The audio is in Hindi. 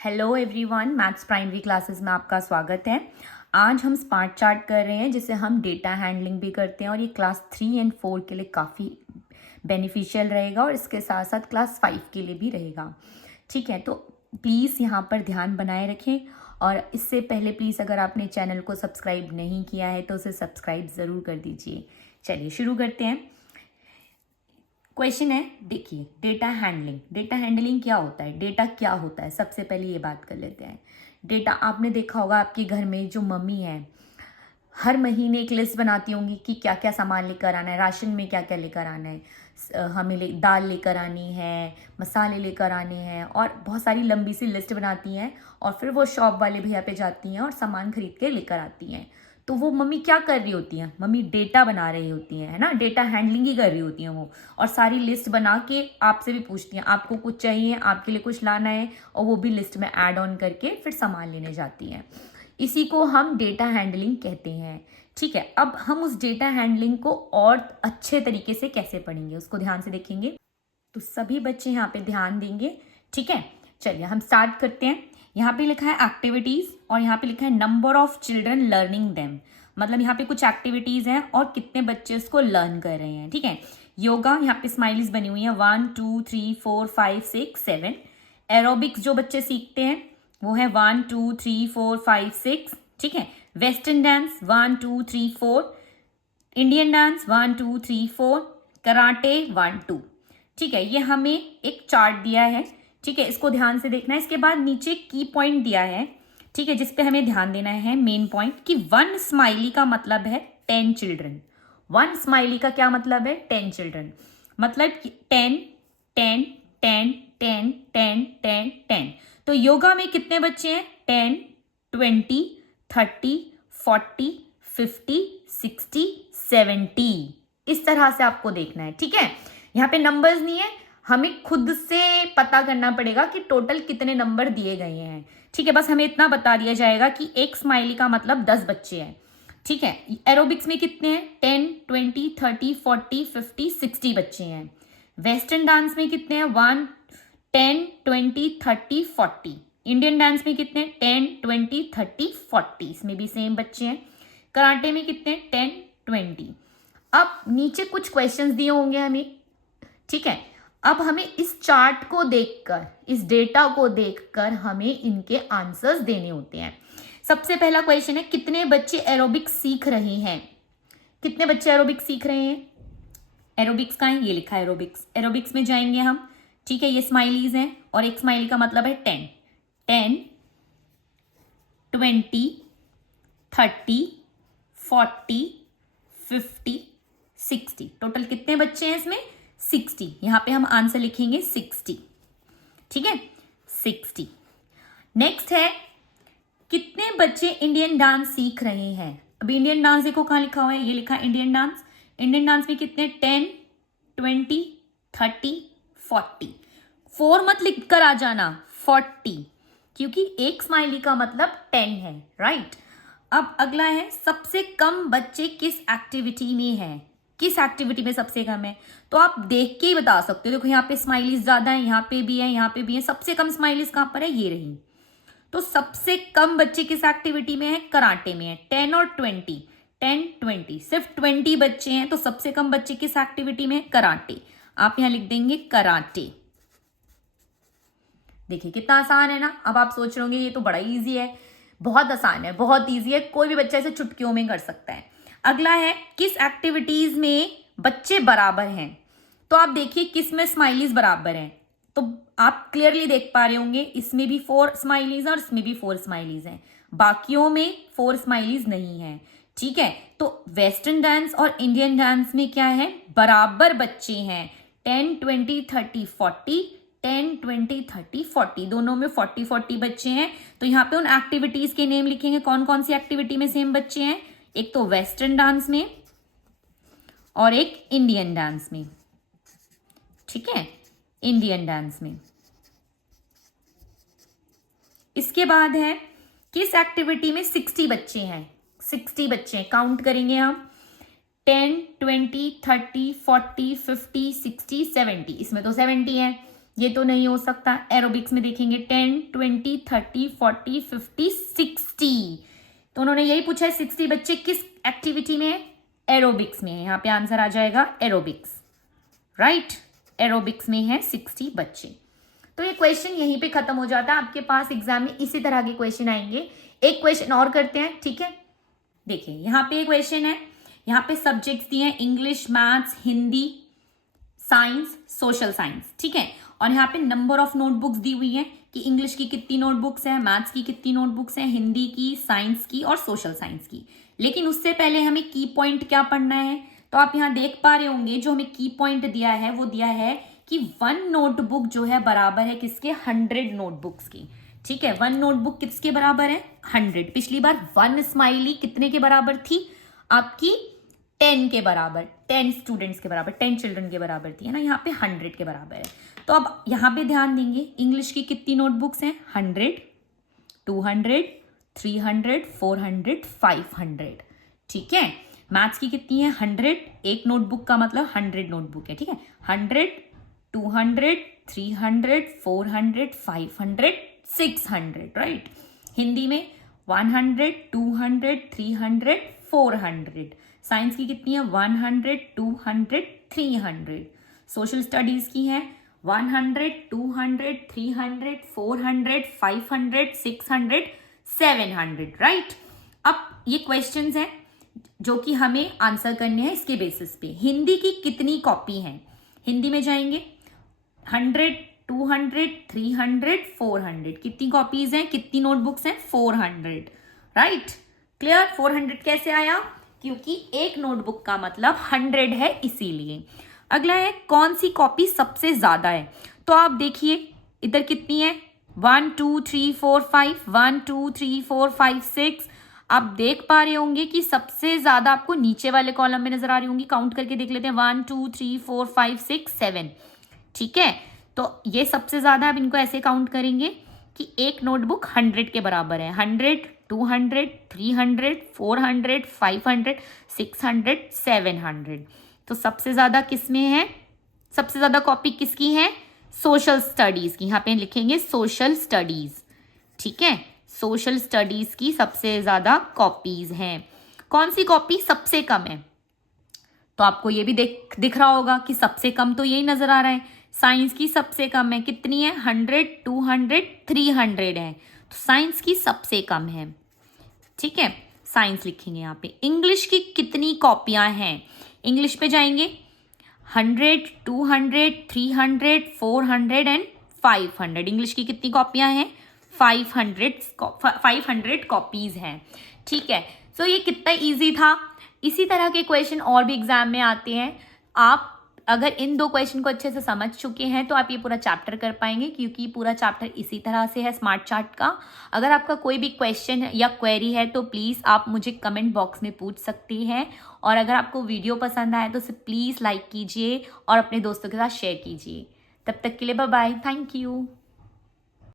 Hello everyone, maths primary classes में आपका स्वागत है। आज हम स्मार्ट चार्ट कर रहे हैं जिसे हम डेटा हैंडलिंग भी करते हैं और ये क्लास 3 एंड 4 के लिए काफ़ी बेनिफिशियल रहेगा और इसके साथ साथ क्लास 5 के लिए भी रहेगा। ठीक है, तो प्लीज़ यहाँ पर ध्यान बनाए रखें और इससे पहले प्लीज़ अगर आपने चैनल को सब्सक्राइब नहीं किया है तो उसे सब्सक्राइब ज़रूर कर दीजिए। चलिए शुरू करते हैं। क्वेश्चन है, देखिए डेटा हैंडलिंग। डेटा हैंडलिंग क्या होता है, डेटा क्या होता है, सबसे पहले ये बात कर लेते हैं। डेटा आपने देखा होगा, आपके घर में जो मम्मी है हर महीने एक लिस्ट बनाती होंगी कि क्या क्या सामान लेकर आना है, राशन में क्या क्या लेकर आना है, हमें दाल लेकर आनी है, मसाले लेकर आने हैं और बहुत सारी लंबी सी लिस्ट बनाती हैं और फिर वो शॉप वाले भैया पे जाती हैं और सामान खरीद के लेकर आती हैं। तो वो मम्मी क्या कर रही होती हैं, मम्मी डेटा बना रही होती हैं, है ना, डेटा हैंडलिंग ही कर रही होती हैं वो। और सारी लिस्ट बना के आपसे भी पूछती हैं आपको कुछ चाहिए, आपके लिए कुछ लाना है, और वो भी लिस्ट में ऐड ऑन करके फिर सामान लेने जाती हैं। इसी को हम डेटा हैंडलिंग कहते हैं। ठीक है, अब हम उस डेटा हैंडलिंग को और अच्छे तरीके से कैसे पढ़ेंगे उसको ध्यान से देखेंगे। तो सभी बच्चे यहाँ पे ध्यान देंगे। ठीक है, चलिए हम स्टार्ट करते हैं। यहाँ पे लिखा है एक्टिविटीज और यहाँ पे लिखा है number of children learning them. मतलब यहाँ पे कुछ एक्टिविटीज हैं और कितने बच्चे उसको लर्न कर रहे हैं। ठीक है, योगा, यहाँ पे स्माइलीज बनी हुई है 1 2 3 4 5 6 7। एरोबिक्स जो बच्चे सीखते हैं वो है 1 2 3 4 5 6। ठीक है, western dance 1 2 3 4, Indian dance 1 2 3 4, karate 1 2। ठीक है, ये हमें एक चार्ट दिया है। ठीक है, इसको ध्यान से देखना है। इसके बाद नीचे की पॉइंट दिया है, ठीक है, जिसपे हमें ध्यान देना है। मेन पॉइंट कि 1 स्माइली का मतलब है 10 चिल्ड्रन। 1 स्माइली का क्या मतलब है, 10 चिल्ड्रन। मतलब 10 10 10 10 10 10 10। तो योगा में कितने बच्चे हैं, 10 20 30 40 50 60 70। इस तरह से आपको देखना है। ठीक है, यहाँ पे नंबर्स नहीं है, हमें खुद से पता करना पड़ेगा कि टोटल कितने नंबर दिए गए हैं। ठीक है, बस हमें इतना बता दिया जाएगा कि एक स्माइली का मतलब 10 बच्चे हैं। ठीक है, एरोबिक्स में कितने हैं, 10 20 30 40 50 60 बच्चे हैं। वेस्टर्न डांस में कितने हैं, 1 10 20 30 40। इंडियन डांस में कितने, 10 20 30 40, इसमें भी सेम बच्चे हैं। कराटे में कितने, 10 20। अब नीचे कुछ क्वेश्चंस दिए होंगे हमें। ठीक है, अब हमें इस चार्ट को देखकर, इस डेटा को देखकर हमें इनके आंसर्स देने होते हैं। सबसे पहला क्वेश्चन है, कितने बच्चे एरोबिक्स सीख रहे हैं। कितने बच्चे एरोबिक्स सीख रहे हैं, एरोबिक्स का है, ये लिखा है एरोबिक्स। एरोबिक्स में जाएंगे हम। ठीक है, ये स्माइलीज हैं और एक स्माइली का मतलब है 10 10 20 30 40 50 60। टोटल कितने बच्चे हैं इसमें, 60। यहां पे हम आंसर लिखेंगे 60। ठीक है, 60। नेक्स्ट है, कितने बच्चे इंडियन डांस सीख रहे हैं। अब इंडियन डांस देखो कहां लिखा हुआ है, ये लिखा है इंडियन डांस। इंडियन डांस में कितने, 10 20 30 40। 4 मत लिख कर आ जाना, 40, क्योंकि एक स्माइली का मतलब 10 है। राइट, अब अगला है, सबसे कम बच्चे किस एक्टिविटी में है। किस एक्टिविटी में सबसे कम है, तो आप देख के ही बता सकते हो। देखो यहाँ पे स्माइलीज ज्यादा है, यहाँ पे भी है, यहाँ पे भी है। सबसे कम स्माइलीज कहां पर है, ये रही। तो सबसे कम बच्चे किस एक्टिविटी में है, कराटे में है। 10 और 20, 10 20, सिर्फ 20 बच्चे हैं। तो सबसे कम बच्चे किस एक्टिविटी में है, कराटे। आप यहां लिख देंगे कराटे। देखिए कितना आसान है ना। अब आप सोच रहे होंगे ये तो बड़ा इजी है। बहुत आसान है, बहुत इजी है, कोई भी बच्चा इसे चुटकियों में कर सकता है। अगला है, किस एक्टिविटीज में बच्चे बराबर हैं। तो आप देखिए किस में स्माइलीज बराबर हैं, तो आप क्लियरली देख पा रहे होंगे इसमें भी 4 स्माइलीज हैं और इसमें भी 4 स्माइलीज हैं। बाकियों में 4 स्माइलीज नहीं है। ठीक है, तो वेस्टर्न डांस और इंडियन डांस में क्या है, बराबर बच्चे हैं। 10 20 30 40, 10 20 30 40, दोनों में 40 40 बच्चे हैं। तो यहाँ पे उन एक्टिविटीज के नेम लिखेंगे, कौन कौन सी एक्टिविटी में सेम बच्चे हैं। एक तो वेस्टर्न डांस में और एक इंडियन डांस में। ठीक है, इंडियन डांस में। इसके बाद है, किस एक्टिविटी में 60 बच्चे हैं। 60 बच्चे हैं, काउंट करेंगे हम, 10 20 30 40 50 60 70। इसमें तो 70 है। ये तो नहीं हो सकता। एरोबिक्स में देखेंगे 10, 20, 30, 40, 50, 60। तो उन्होंने यही पूछा है 60 बच्चे किस एक्टिविटी में है? एरोबिक्स में है। यहाँ पे आंसर आ जाएगा एरोबिक्स, राइट। एरोबिक्स में है 60 बच्चे। तो ये क्वेश्चन यहीं पे खत्म हो जाता है। आपके पास एग्जाम में इसी तरह के क्वेश्चन आएंगे। एक क्वेश्चन और करते हैं, ठीक है। देखिए यहाँ पे क्वेश्चन है, यहाँ पे सब्जेक्ट्स दिए हैं English, maths, Hindi, science, social science, ठीक है। और यहाँ पे नंबर ऑफ नोटबुक्स दी हुई है कि इंग्लिश की कितनी नोटबुक्स हैं, मैथ्स की कितनी नोटबुक्स हैं, हिंदी की, साइंस की और सोशल साइंस की। लेकिन उससे पहले हमें की पॉइंट क्या पढ़ना है? तो आप यहाँ देख पा रहे होंगे जो हमें की पॉइंट दिया है वो दिया है कि 1 नोटबुक जो है बराबर है किसके? 100 नोटबुक्स की, ठीक है। 1 नोटबुक किसके बराबर है? 100। पिछली बार 1 स्माइली कितने के बराबर थी? आपकी 10 के बराबर, 10 स्टूडेंट्स के बराबर, 10 चिल्ड्रन के बराबर थी, है ना। यहाँ पे 100 के बराबर है। तो अब यहाँ पे ध्यान देंगे इंग्लिश की कितनी नोटबुक्स हैं? 100, 200, 300, 400, 500, ठीक है। मैथ्स की कितनी है? 100। एक नोटबुक का मतलब 100 नोटबुक है, ठीक है। 100, 200, 300, 400, 500, 600, राइट। हिंदी में 100, 200, 300, 400। साइंस की कितनी है? 100, 200, 300। सोशल स्टडीज की है 100, 200, 300, 400, 500, 600, 700, राइट। अब ये क्वेश्चंस हैं जो कि हमें आंसर करने हैं इसके बेसिस पे। हिंदी की कितनी कॉपी हैं? हिंदी में जाएंगे 100, 200, 300, 400। कितनी कॉपीज हैं, कितनी नोटबुक्स हैं? 400, राइट। क्लियर? 400 कैसे आया? क्योंकि एक नोटबुक का मतलब 100 है, इसीलिए। अगला है कौन सी कॉपी सबसे ज्यादा है? तो आप देखिए इधर कितनी है? 1, 2, 3, 4, 5, 1, 2, 3, 4, 5, 6। आप देख पा रहे होंगे कि सबसे ज्यादा आपको नीचे वाले कॉलम में नजर आ रही होंगी। काउंट करके देख लेते हैं 1, 2, 3, 4, 5, 6, 7, ठीक है। तो ये सबसे ज्यादा, अब इनको ऐसे काउंट करेंगे कि एक नोटबुक 100 के बराबर है। 100, 200, 300, 400, 500, 600, 700। तो सबसे ज्यादा किसमें है? सबसे ज्यादा कॉपी किसकी है? सोशल स्टडीज की। यहाँ पे लिखेंगे सोशल स्टडीज, ठीक है। सोशल स्टडीज की सबसे ज्यादा कॉपीज हैं। कौन सी कॉपी सबसे कम है? तो आपको ये भी दिख रहा होगा कि सबसे कम तो यही नजर आ रहा है। साइंस की सबसे कम है, कितनी है? 100, 200, 300 है। तो साइंस की सबसे कम है, ठीक है। साइंस लिखेंगे यहाँ पे। इंग्लिश की कितनी कॉपियां हैं? इंग्लिश पे जाएंगे 100, 200, 300, 400 एंड 500। इंग्लिश की कितनी कॉपियां हैं? 500 कॉपीज हैं, ठीक है। सो ये कितना इजी था। इसी तरह के क्वेश्चन और भी एग्जाम में आते हैं। आप अगर इन 2 क्वेश्चन को अच्छे से समझ चुके हैं तो आप ये पूरा चैप्टर कर पाएंगे, क्योंकि पूरा चैप्टर इसी तरह से है स्मार्ट चार्ट का। अगर आपका कोई भी क्वेश्चन या क्वेरी है तो प्लीज़ आप मुझे कमेंट बॉक्स में पूछ सकती हैं। और अगर आपको वीडियो पसंद आए तो उसे प्लीज़ लाइक कीजिए और अपने दोस्तों के साथ शेयर कीजिए। तब तक के लिए बाय बाय, थैंक यू।